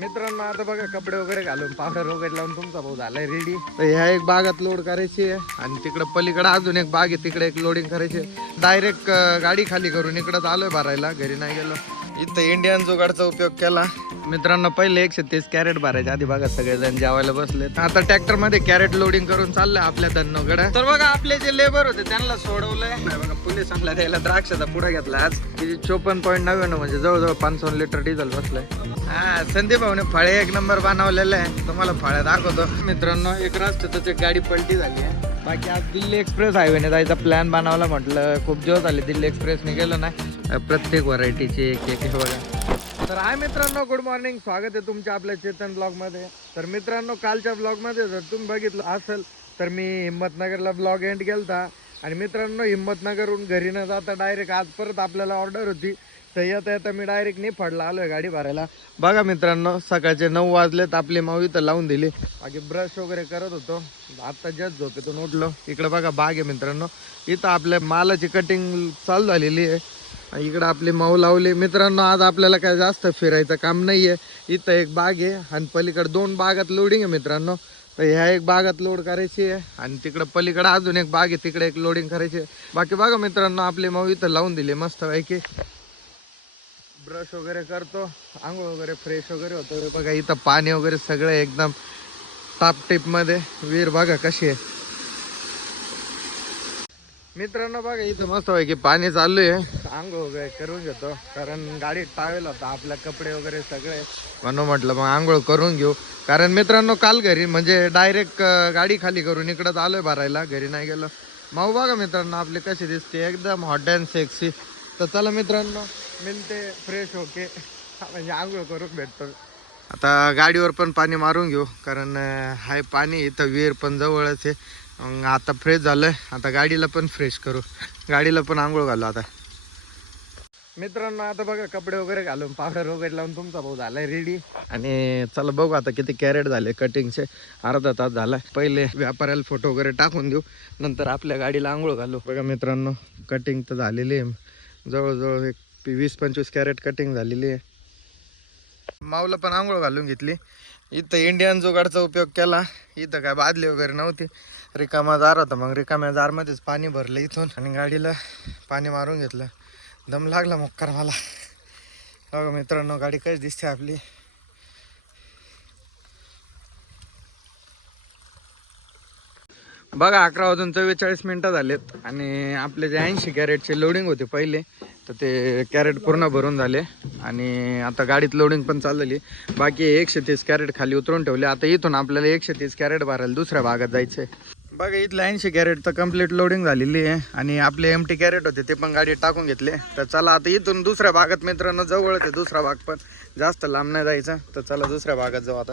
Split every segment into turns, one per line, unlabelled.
मित्रांनो आता बघा कपडे वगैरे घालून पावडर वगैरे लावून तुमचा भाऊ झालाय रेडी तर ह्या एक बागात लोड करायची आहे. आणि तिकडं पलीकडं अजून एक बाग आहे तिकडे एक लोडिंग करायची डायरेक्ट गाडी खाली करून इकडं आलोय भरायला. घरी नाही गेलो. इथं इंडियन जुगाडचा उपयोग केला. मित्रांनो पहिले एकशे तीस कॅरेट भरायचे. आधी बघा सगळेजण जेवायला बसले आता ट्रॅक्टरमध्ये कॅरेट लोडिंग करून चाललंय आपल्या धन्नोकडे तर बघा आपले जे लेबर होते त्यांना सोडवलंय. नाही बघा पोलिसांना द्यायला द्राक्षाचा पुढे घेतला आज. किती? चोपन्न पॉईंट नव्याण्णव म्हणजे जवळजवळ पंचावन्न लिटर डिझेल बसलंय. हा संदीप भाऊने फळे एक नंबर बनवलेला आहे. तुम्हाला फळ्या दाखवतो. मित्रांनो एक राष्ट्र एक गाडी पलटी झाली आहे. बाकी आज दिल्ली एक्सप्रेस हायवेने जायचा प्लॅन बनवला म्हटलं. खूप दिवस झाले दिल्ली एक्सप्रेसने गेलं नाही. प्रत्येक व्हरायटीचे एक एक बघा. तर हाय मित्रांनो गुड मॉर्निंग स्वागत आहे तुमच्या आपल्या चेतन ब्लॉगमध्ये तर मित्रांनो कालच्या ब्लॉगमध्ये जर तुम्ही बघितलं असेल तर मी हिंमतनगरला ब्लॉग एंड केलता. आणि मित्रांनो हिंमतनगरहून घरी न जाता डायरेक्ट आज परत आपल्याला ऑर्डर होती. तर येता येता मी डायरेक्ट निफाडला आलोय गाडी भरायला. बघा मित्रांनो सकाळचे नऊ वाजलेत आपली माऊ इथं लावून दिली. बाकी ब्रश वगैरे करत होतो. आता जस्ट झोपेतून उठलो. इकडे बघा बाग आहे मित्रांनो. इथं आपल्या मालाची कटिंग चालू झालेली आहे. इकडं आपली माऊ लावली. मित्रांनो आज आपल्याला काय जास्त फिरायचं काम नाही आहे इथं एक बाग आहे आणि पलीकडे दोन बागात लोडिंग आहे मित्रांनो. तर ह्या एक बागात लोड करायची आहे. आणि तिकडं पलीकडं अजून एक बाग आहे. तिकडे एक लोडिंग करायची आहे. बाकी बघा मित्रांनो आपली माऊ इथं लावून दिली मस्त पैकी ब्रश वगैरे करतो आंघोळ वगैरे फ्रेश वगैरे होतो. बघा इथं पाणी वगैरे सगळं एकदम टापमध्ये. विहीर बघा कशी आहे. मित्रांनो बघा इथं मस्त की पाणी चालू आहे. आंघोळ वगैरे करून घेतो कारण गाडीत टावेल होता आपल्या कपडे वगैरे सगळे. म्हणून म्हटलं मग आंघोळ करून घेऊ. कारण मित्रांनो काल घरी म्हणजे डायरेक्ट गाडी खाली करून इकडं आलोय भरायला. घरी नाही गेलो. मग बघा मित्रांनो आपली कशी दिसते. एकदम हॉट अँड सेक्सी तर चला मित्रांनो. मिळते फ्रेश ओके म्हणजे आंघोळ करून भेटतो. आता गाडीवर पण पाणी मारून घेऊ कारण हाय पाणी इथं विहीर पण जवळच आहे. मग आता फ्रेश झालंय. आता गाडीला पण फ्रेश करू. गाडीला पण आंघोळ घालू आता. मित्रांनो आता बघा कपडे वगैरे घालून पावडर वगैरे लावून तुमचा भाऊ झालाय रेडी आणि चला बघू आता किती कॅरेट झाले कटिंगचे अर्धा तास झालाय पहिले व्यापाऱ्याला फोटो वगैरे टाकून देऊ. नंतर आपल्या गाडीला आंघोळ घालू. बघा मित्रांनो कटिंग तर झालेली आहे. जवळजवळ एक वीस पंचवीस कॅरेट कटिंग झालेली आहे. माऊला पण आंघोळ घालून घेतली. इथं इंडियन जुगाडचा उपयोग केला. इथं काय बादली वगैरे नव्हती. रिकामा जार होता. मग रिकाम्या जारमध्येच पाणी भरलं इथून आणि गाडीला पाणी मारून घेतलं. दम लागला मग मला बघा मित्रांनो गाडी कशी दिसते आपली. बघा अकरा वाजून चव्वेचाळीस मिनटं झालेत आणि आपले जे ऐंशी कॅरेटचे लोडिंग होते पहिले तर ते कॅरेट पूर्ण भरून झाले आणि आता गाडीत लोडिंग पण चाललेली बाकी एकशे तीस कॅरेट खाली उतरून ठेवले. आता इथून आपल्याला एकशे तीस कॅरेट भरायला दुसऱ्या भागात जायचं आहे बघा इथलं ऐंशी कॅरेट तर कंप्लीट लोडिंग झालेली आहे आणि आपले एम टी कॅरेट होते ते पण गाडीत टाकून घेतले. तर चला आता इथून दुसऱ्या भागात मित्रांनो जवळच आहे दुसरा भाग पण. जास्त लांब नाही जायचं तर चला दुसऱ्या भागात जाऊ आता.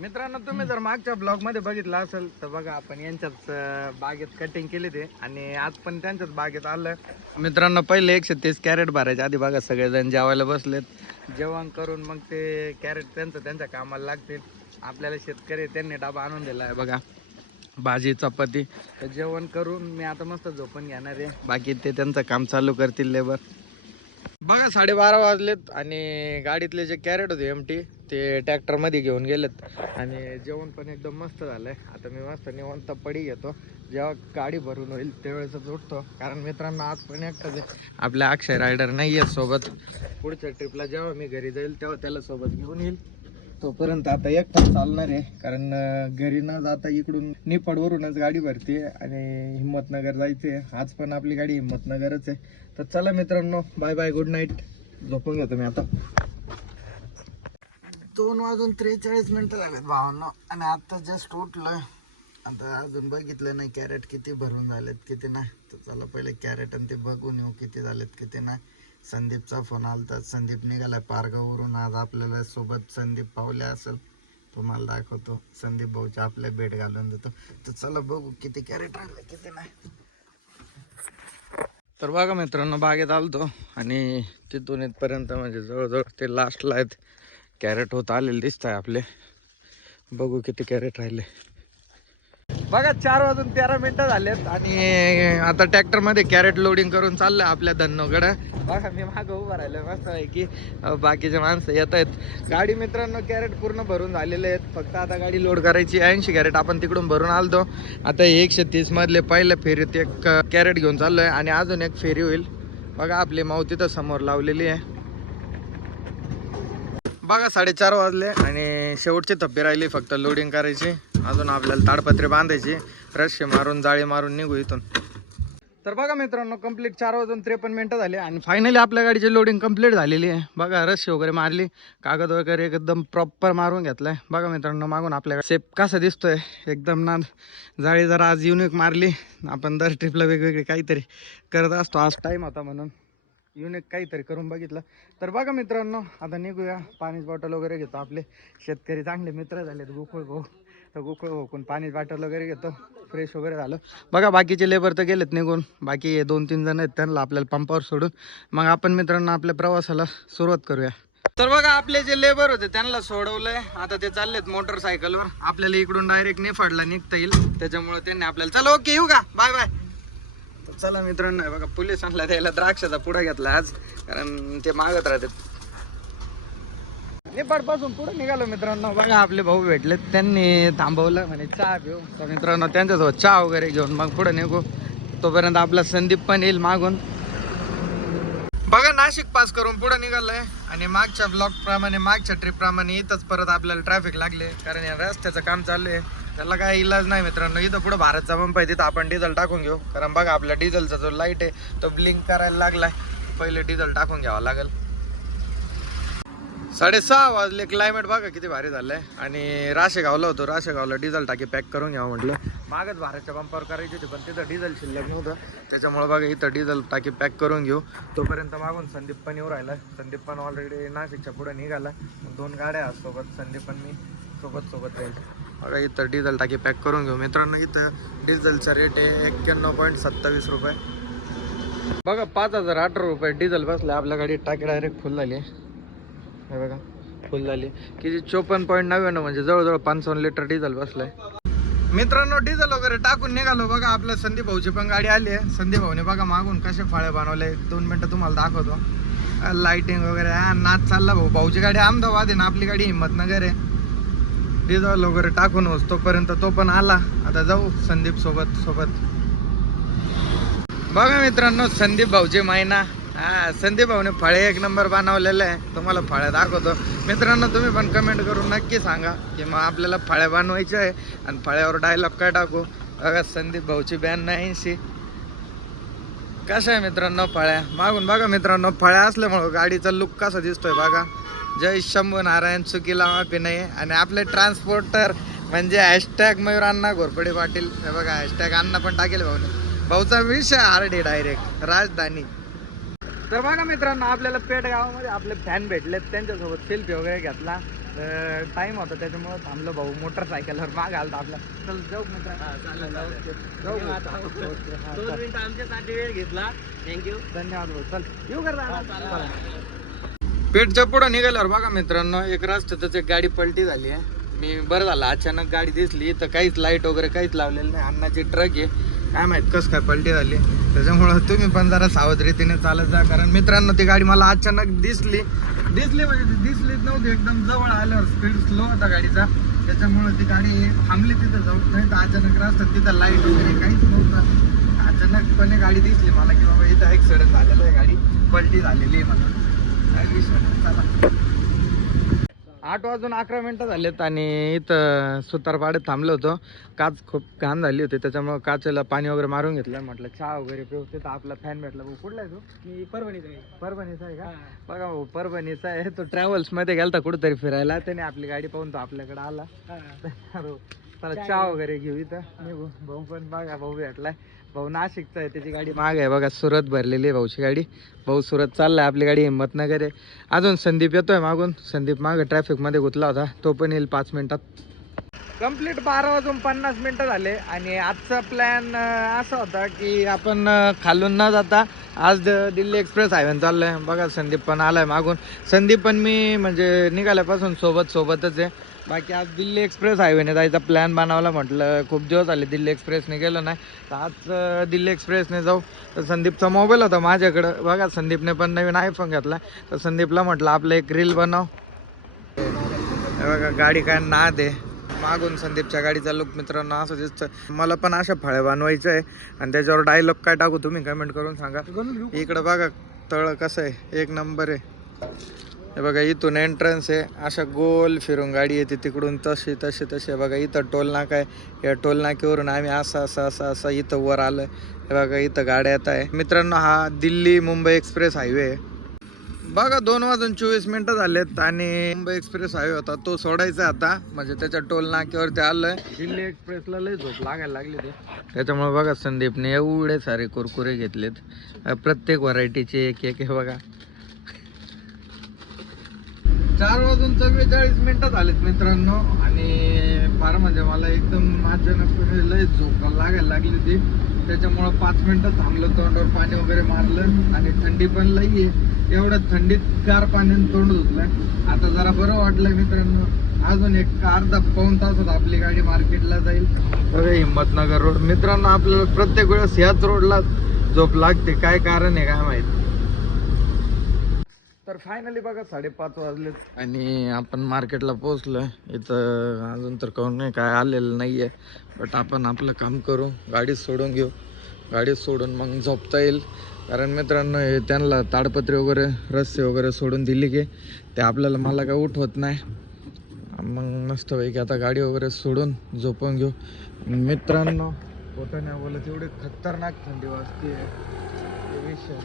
मित्रांनो तुम्ही जर मागच्या ब्लॉगमध्ये बघितलं असेल तर बघा आपण यांच्याच अं, बागेत कटिंग केली ते. आणि आज पण त्यांच्याच बागेत आलं मित्रांनो पहिले एकशे तीस कॅरेट भरायचे आधी बघा सगळेजण जेवायला बसलेत. जेवण करून मग ते कॅरेट त्यांचं त्यांच्या कामाला लागतील. आपल्याला शेतकरी त्यांनी डबा आणून दिला आहे बघा. भाजी चपाती. तर जेवण करून मी आता मस्त झोपून घेणार आहे. बाकी ते त्यांचं काम चालू करतील लेबर बघा साडेबारा वाजलेत आणि गाडीतले जे कॅरेट होते एम टी ते ट्रॅक्टरमध्ये घेऊन गेलेत. आणि जेवण पण एकदम मस्त झालंय. आता मी मस्त निवांत पडी घेतो. जेव्हा गाडी भरून होईल त्यावेळेसच उठतो. कारण मित्रांनो आज पण एकटाच आहे. आपल्या अक्षय रायडर नाही आहेत सोबत. पुढच्या ट्रिपला जेव्हा मी घरी जाईल तेव्हा त्याला सोबत घेऊन येईल. तोपर्यंत आता एकटाच चालणार आहे. कारण घरी न जाता इकडून निफाडवरूनच गाडी भरते आणि हिंमतनगर जायचे आज पण आपली गाडी हिंमतनगरच आहे. तर चला मित्रांनो बाय बाय गुड नाईट झोपून घेतो मी आता. दोन वाजून त्रेचाळीस मिनिटं लागत भावांनो. आणि आता जस्ट उठलं आता अजून बघितलं नाही कॅरेट किती भरून झालेत किती नाही. तर चला पहिले कॅरेट आणि ते बघून येऊ किती झालेत किती नाही. संदीपचा फोन आला तर संदीप निघालाय पारगाववरून आज आपल्याला सोबत संदीप पावले असेल. तुम्हाला दाखवतो. संदीप भाऊच्या आपल्या भेट घालून देतो. तर चला बघू किती कॅरेट आणलं किती नाही. तर बघा मित्रांनो बागेत आलतो. आणि तिथून इथपर्यंत म्हणजे जवळजवळ ते लास्टला आहेत. कॅरेट होत आलेले दिसत आहे आपले. बघू किती कॅरेट राहिले. बघा चार वाजून तेरा मिनिटं झालेत आणि आता ट्रॅक्टरमध्ये कॅरेट लोडिंग करून चाललं आपल्या धन्नोकडं बघा मी मागं उभं राहिलं मस्त आहे की बाकीचे माणसं येत आहेत. गाडी मित्रांनो कॅरेट पूर्ण भरून झालेले आहेत. फक्त आता गाडी लोड करायची ऐंशी कॅरेट आपण तिकडून भरून आलतो. आता एकशे तीसमधले पहिल्या फेरीत एक कॅरेट घेऊन चाललो आहे आणि अजून एक फेरी होईल. बघा आपली माऊ तिथं समोर लावलेली आहे. बघा साडेचार वाजले आणि शेवटची थप्पी राहिली फक्त लोडिंग करायची. अजून आपल्याला ताडपत्रे बांधायची. रस्से मारून जाळी मारून निघू इथून. तर बघा मित्रांनो कंप्लीट चार वाजून त्रेपन्न मिनटं झाली आणि फायनली आपल्या गाडीची लोडिंग कंप्लीट झालेली आहे. बघा रस्से वगैरे मारली. कागद वगैरे एकदम प्रॉपर मारून घेतलाय. बघा मित्रांनो मागून आपल्या सेप कसा दिसतोय. एकदम ना जाळी जरा आज युनिक मारली. आपण दर ट्रिपला वेगवेगळे काहीतरी करत असतो. आज टाईम होता म्हणून युनिक काहीतरी करून बघितलं. तर बघा मित्रांनो आता निघूया. पाणी बॉटल वगैरे घेतो आपले. शेतकरी चांगले मित्र झालेत गोकुळ भाऊ. तर गोकळ भाऊ हो, पाणी बॉटल वगैरे घेतो. फ्रेश वगैरे झालं. बघा बाकीचे लेबर तर गेलेत निघून. बाकी हे दोन तीन जण आहेत त्यांना आपल्याला पंपावर सोडून. मग आपण मित्रांनो आपल्या प्रवासाला सुरुवात करूया. तर बघा आपले जे लेबर होते त्यांना सोडवलंय. आता ते चाललेत मोटरसायकलवर आपल्याला इकडून डायरेक्ट निफाडला निघता येईल. त्याच्यामुळे त्यांनी आपल्याला चला ओके येऊ का? बाय बाय तर चला मित्रांनो बघा पोलिसांना द्यायला द्राक्षाचा पुढा घेतला आज. कारण ते मागत राहतात. नेपाळपासून पुढे निघालो मित्रांनो. बघा आपले भाऊ भेटले त्यांनी थांबवलं म्हणे चहा घेऊ तर मित्रांनो त्यांच्यासोबत चहा वगैरे घेऊन मग पुढे निघू. तोपर्यंत आपला संदीप पण येईल मागून. बघा नाशिक पास करून पुढे निघालोय. आणि मागच्या ब्लॉक प्रमाणे मागच्या ट्रिप प्रमाणे इथंच परत आपल्याला ट्रॅफिक लागले. कारण या रस्त्याचं काम चालू आहे. त्याला काय इलाज नाही मित्रांनो. इथं पुढे भारतचा पंप आहे तिथं आपण डिझेल टाकून घेऊ. कारण बघा आपल्या डिझेलचा जो लाइट आहे तो ब्लिंक करायला लागलाय. पहिले डिझेल टाकून घ्यावा लागेल. साडेसहा वाजले क्लायमेट बघा किती भारी झालंय. आणि राशेगावला होतो राशेगावला डिझेल टाकी पॅक करून घ्यावं म्हटलं. मागच भाराच्या पंपावर करायची होती पण तिथं डिझेल शिल्लक नव्हतं. त्याच्यामुळे बघा इथं डिझेल टाकी पॅक करून घेऊ. तोपर्यंत मागून संदीप पण येऊ राहिला. संदीप पण ऑलरेडी नाशिकच्या पुढे निघाला. दोन गाड्या आहेत सोबत. संदीप पण मी सोबत सोबत राहील बघा इथं डिझेल टाकी पॅक करून घेऊ. मित्रांनो इथं डिझेलचा रेट आहे एक्क्याण्णव पॉईंट सत्तावीस रुपये. बघा पाच हजार अठरा रुपये डिझेल बसलं. आपल्या गाडी टाकी डायरेक्ट फुल झाली आहे. हे बघा फुल झाली. किती चोपन्न पॉईंट नव्याण्णव म्हणजे जवळजवळ पंचावन्न लिटर डिझेल बसलाय. मित्रांनो डिझेल वगैरे टाकून निघालो बघा. आपल्या संदीप भाऊची पण गाडी आली आहे. संदीप भाऊने बघा मागून कसे फाळे बनवले. दोन मिनटं तुम्हाला दाखवतो. लाइटिंग वगैरे. हा नाच चालला भाऊ. भाऊची गाडी अहमदाबाद आहे ना. आपली गाडी हिंमतनगर आहे. डिझेल वगैरे टाकून होस तोपर्यंत तो पण आला. आता जाऊ संदीप सोबत सोबत. बघा मित्रांनो संदीप भाऊची मायना हा संदीप भाऊने फळे एक नंबर बनवलेले आहे. तुम्हाला फळ्या दाखवतो. मित्रांनो तुम्ही पण कमेंट करून नक्की सांगा की मग आपल्याला फळ्या बनवायच्या आहे आणि फळ्यावर डायलॉग काय टाकू? बघा संदीप भाऊची ब्याण्णव ऐंशी. कशा आहे मित्रांनो फळ्या? मागून बघा मित्रांनो फळ्या असल्यामुळं गाडीचा लुक कसा दिसतोय बघा. जय शंभू नारायण चुकीला माफी नाही. आणि आपले ट्रान्सपोर्टर म्हणजे हॅशटॅग मयूर अण्णा घोरपडे पाटील. हे बघा हॅशटॅग अण्णा पण टाकेल भाऊने. भाऊचा विषय आर डी डायरेक्ट राजधानी. तर बघा मित्रांनो आपल्याला पेट गावामध्ये आपले फॅन भेटलेत. त्यांच्यासोबत सेल्फी वगैरे घेतला. टाइम होता त्याच्यामुळे थांबलो भाऊ. मोटरसायकलवर माग आलता आपला. चल जाऊ मित्रांनो.
आमच्यासाठी वेळ घेतला. थँक्यू
धन्यवाद भाऊ. चल येऊ कर पेटच्या पुढं निघाल्यावर बघा मित्रांनो एक रस्त्यातच एक गाडी पलटी झाली आहे. मी बरं झालं. अचानक गाडी दिसली. तर काहीच लाइट वगैरे काहीच लावलेलं नाही. अन्नाची ट्रक आहे. काय माहीत कसं काय पलटी झाली. त्याच्यामुळं तुम्ही पण जरा सावध रीतीने चालत जा कारण मित्रांनो ती गाडी मला अचानक दिसली. दिसली म्हणजे ती दिसलीच नव्हती एकदम जवळ आल्यावर स्पीड स्लो होता गाडीचा. त्याच्यामुळं ती गाडी थांबली तिथं जाऊन नाही तर अचानक रस्त्यात तिथं लाइट वगैरे काहीच नव्हतं. अचानकपणे गाडी दिसली मला की बाबा इथं ॲक्सिडेंट झालेला आहे गाडी. पलटी झालेली आहे म्हणून. काय विषय चला. आठ वाजून अकरा मिनटं झालेत आणि इथं सुतारपाड्यात थांबलो होतो. काच खूप घाण झाली होती त्याच्यामुळे काचेला पाणी वगैरे मारून घेतलं. म्हटलं चहा वगैरे पिऊ तिथं आपला फॅन भेटला. भाऊ कुठला आहे तो?
मी परभणीत आहे.
परभणीचा आहे का? बघा भाऊ परभणीचा आहे. तो ट्रॅव्हल्समध्ये गेलता कुठेतरी फिरायला. त्याने आपली गाडी पाहून तो आपल्याकडे आला. चला चहा वगैरे घेऊ इथं. भाऊ पण बघा भाऊ भेटलाय. भाऊ नाशिकचा आहे त्याची गाडी माग आहे. बघा सुरत भरलेली आहे भाऊची गाडी. भाऊ सुरत चाललाय आपली गाडी हिंमतनगर आहे. अजून संदीप येतोय मागून. संदीप माग ट्रॅफिकमध्ये गुतला होता. तो पण येईल पाच मिनिटात. कंप्लीट बारा वाजून पन्नास मिनटं झाले. आणि आजचा प्लॅन असा होता की आपण खालून न जाता आज द- दिल्ली एक्सप्रेस हायवे आहे बघा संदीप पण आलाय मागून. संदीप पण मी म्हणजे निघाल्यापासून सोबत सोबतच आहे. बाकी आज दिल्ली एक्सप्रेस हायवेने जायचा प्लॅन बनवला म्हटलं. खूप दिवस झाले दिल्ली एक्सप्रेसने गेलो नाही. तर आज दिल्ली एक्सप्रेसने जाऊ. तर संदीपचा मोबाईल होता माझ्याकडं. बघा संदीपने पण नवीन आयफोन घेतला. तर संदीपला म्हटलं आपलं एक रील बनव. बघा गाडी काय नाद आहे. मागून संदीपच्या गाडीचा लुक मित्रांनो असं दिसतं मला पण अशा फळ्या बनवायचं आहे. आणि त्याच्यावर डायलॉग काय टाकू तुम्ही कमेंट करून सांगा. इकडं बघा तळ कसं आहे. एक नंबर आहे. हे बघा इथून एंट्रन्स आहे. अशा गोल फिरून गाडी येते तिकडून तशी तशी तशी. बघा इथं टोल नाका आहे. या टोल नाक्यावरून आम्ही असं असं असं असं इथं वर आलं हे बघा इथं गाड्या येत आहे. मित्रांनो हा दिल्ली मुंबई एक्सप्रेस हायवे आहे. बघा दोन वाजून चोवीस मिनिटं झालेत आणि मुंबई एक्सप्रेस हायवे होता तो सोडायचा आता. म्हणजे त्याच्या टोल नाक्यावरती आलोय. दिल्ली एक्सप्रेसला लय झोप लागायला लागली ते त्याच्यामुळे बघा संदीपने एवढे सारे कुरकुरे घेतलेत. प्रत्येक व्हरायटीचे एक एक हे बघा. चार वाजून चव्वेचाळीस मिनिटं झालेत मित्रांनो. आणि फार म्हणजे मला एकदम अचानक लय झोप लागायला लागली होती. त्याच्यामुळं पाच मिनिटं थांबलो तोंडावर पाणी वगैरे मारलं. आणि थंडी पण लई आहे. एवढ्या थंडीत गार पाण्याने तोंड धुतलं आता जरा बरं वाटलं मित्रांनो. अजून एक अर्धा पाऊन तासात आपली गाडी मार्केटला जाईल. बघा हिंमतनगर रोड. मित्रांनो आपल्याला प्रत्येक वेळेस ह्याच रोडला झोप लागते. काय कारण आहे काय माहिती? तर फायनली बघा साडेपाच वाजलेत. आणि आपण मार्केटला पोहोचलोय. इथं अजून तर कोण नाही काय आलेलं नाही आहे बट आपण आपलं काम करू गाडी सोडून घेऊ. गाडी सोडून मग झोपता येईल. कारण मित्रांनो हे त्यांना ताडपत्री वगैरे रस्ते वगैरे सोडून दिली की ते आपल्याला मला काय उठवत नाही. मग मस्त की आता गाडी वगैरे सोडून झोपून घेऊ. मित्रांनो खोटं नाही बोलत एवढी खतरनाक थंडी वाजते विषय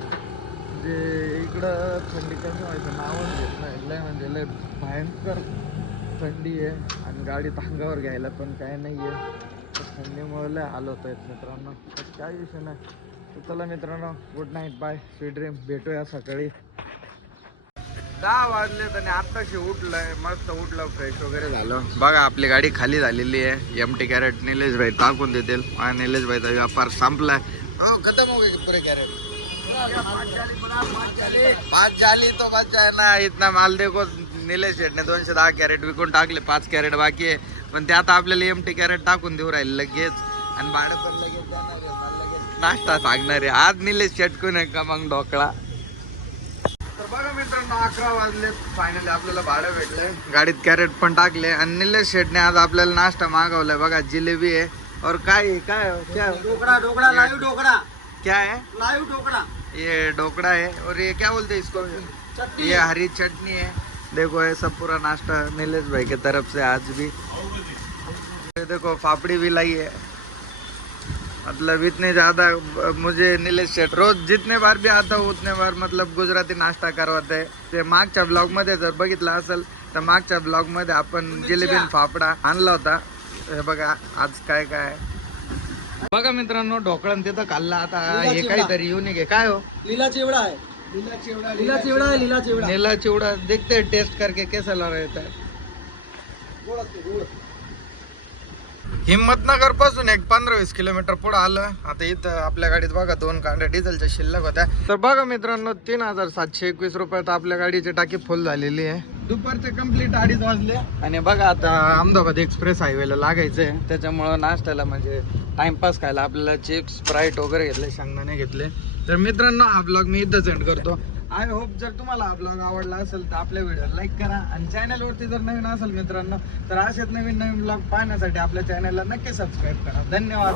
म्हणजे इकडं थंडी कमी व्हायचं नावच घेत नाही लय म्हणजे लय भयंकर थंडी आहे आणि गाडी अंगावर घ्यायला पण काय नाही आहे थंडीमुळे लय आलो होत मित्रांनो. तर काय विषय नाही. तर चला मित्रांनो good night bye sweet dream भेटूया सकाळी. दहा वाजलेत आणि आत्ताशी उठलंय. मस्त उठलं फ्रेश वगैरे झालं. बघा आपली गाडी खाली झालेली आहे. एम टी कॅरेट निलेश भाई टाकून देतील. आणि निलेश भाईचा व्यापार संपलाय. हो खतम हो गए पुरे कॅरेट पाच झाली तो पाच जाय ना इतना माल देखो निलेश शेटने दोनशे दहा कॅरेट विकून टाकले पाच कॅरेट बाकी आहे. पण ते आता आपल्याला एम टी कॅरेट टाकून देऊ राहिले लगेच. आणि भाडं पण लगेच जाणार आहे, नाश्ता सांगणार आहे. आज निलेश शेटकून आहे का मग ढोकळा? तर बघा मित्रांनो अकरा वाजले. फायनली आपल्याला भाडं भेटले. गाडीत कॅरेट पण टाकले. आणि निलेश शेटने आज आपल्याला नाश्ता मागवलाय. बघा जिलेबी आहे. और काय आहे? काय आहे?
ढोकड़ा ढोकड़ा लाइव ढोकड़ा
क्या है?
लाइव ढोकड़ा
ये ढोकड़ा है और ये क्या बोलते हैं इसको? ये हरी चटनी है। देखो ये सब पूरा नाश्ता नीलेश भाई की तरफ से आज भी। देखो पापड़ी भी लाई है। मतलब इतने ज़्यादा मुझे नीलेश शेट रोज जितने बार भी आता हूँ उतने बार मतलब गुजराती नाश्ता करवत ते मागच्या ब्लॉगमध्ये जर बघितलं असेल तर मागच्या ब्लॉगमध्ये आपण जिलेबी आणि फाफडा आणला होता. हे बघा आज काय काय आहे. बघा मित्रांनो ढोकळा आणि तिथं खाल्ला. आता हे काहीतरी युनिक आहे. काय हो?
लीला चिवड़ा है लीला चिवड़ा लीला चिवड़ा है लीला चिवड़ा.
नीला चिवड़ा देखते टेस्ट करके कैसा लग रहता है हिम्मतनगरपासून एक पंधरा वीस किलोमीटर पुढे आलं आता इथं आपल्या गाडीत बघा दोन कांड्या डिझेलच्या शिल्लक होत्या. तर बघा मित्रांनो तीन हजार सातशे एकवीस रुपयात आपल्या गाडीची टाकी फुल झालेली आहे. दुपारचे कंप्लीट अडीच वाजले. आणि बघा आता अहमदाबाद एक्सप्रेस हायवेला लागायचंय. त्याच्यामुळं नाश्त्याला म्हणजे टाइमपास खायला आपल्याला चिप्स स्प्राईट वगैरे घेतले शेंगदाणे घेतले. तर मित्रांनो हा ब्लॉग मी इथं सेंड करतो. आय होप जर तुम्हाला हा ब्लॉग आवडला असेल तर आपल्या व्हिडिओ लाईक करा. आणि चॅनलवरती जर नवीन असेल मित्रांनो तर असेच नवीन नवीन ब्लॉग पाहण्यासाठी आपल्या चॅनलला नक्की सबस्क्राईब करा. धन्यवाद.